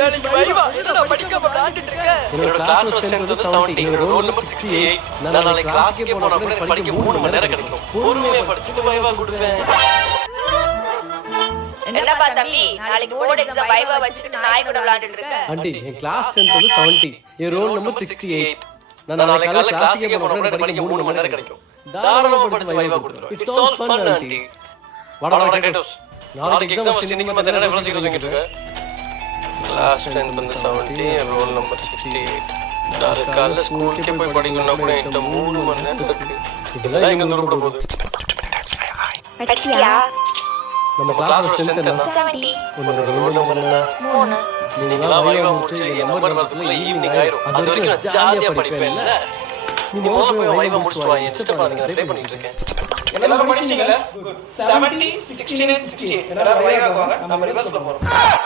நாளைக்கு வைவா என்னடா படிக்காம விளையாடிட்டு இருக்க என்னோட கிளாஸ் ஸ்ட்ரென்த் 70 என்னோட ரோல் நம்பர் 68 நான் நாளைக்கு கிளாஸ்க்கே போனா கூட எனக்கு படிக்க 3 மணி நேரம் கிடைக்கும் பொறுமையா படிச்சிட்டு வைவா கொடுப்பேன் என்னப்பா தம்பி நாளைக்கு போர்ட் எக்ஸாம் வைவா வச்சிட்டு நாய் கூட விளையாடிட்டு இருக்க ஆண்டி என் கிளாஸ் ஸ்ட்ரென்த் வந்து 70 என் ரோல் நம்பர் 68 நான் நாளைக்கு கிளாஸ்க்கே போனா கூட எனக்கு படிக்க 3 மணி நேரம் கிடைக்கும் தாராளமா படிச்சு வைவா கொடுத்துறேன் இட்ஸ் ஆல் ஃபன் ஆண்டி வாடா கேட்டோஸ் நாளைக்கு எக்ஸாம் வச்சு நீங்க மத்த நேரம் எவ்வளவு சீக்கிரம் தூங்கிட்டு இருக்க கிளாஸ் ஸ்ட்ரென்த் வந்து 70 ரோல் நம்பர் 68 நாளைக்கு காலைல ஸ்கூலுக்கே போய் படிக்கணும்னா கூட என்கிட்ட 3 மணி நேரம் இருக்கு இதெல்லாம் எங்க நூறு கூட போகுது படிச்சியா நம்ம கிளாஸ் ஸ்ட்ரென்த் என்ன 70 உன்னோட ரோல் நம்பர் என்ன 3 நீங்க வைவா முடிச்சு என் நம்பர் வரதுக்குள்ள ஈவினிங் ஆயிரும் அது வரைக்கும் நான் ஜாலியா படிப்பேன்ல நீ முதல்ல போய் வைவா முடிச்சிட்டு வா டிஸ்டர்ப் பண்ணாதீங்க ப்ளே பண்ணிட்டு இருக்கேன் எல்லாரும் படிச்சீங்களா 70 69 68 எல்லாரும் வைவா வாங்க நம்ம ரிவர்ஸ்ல போறோம்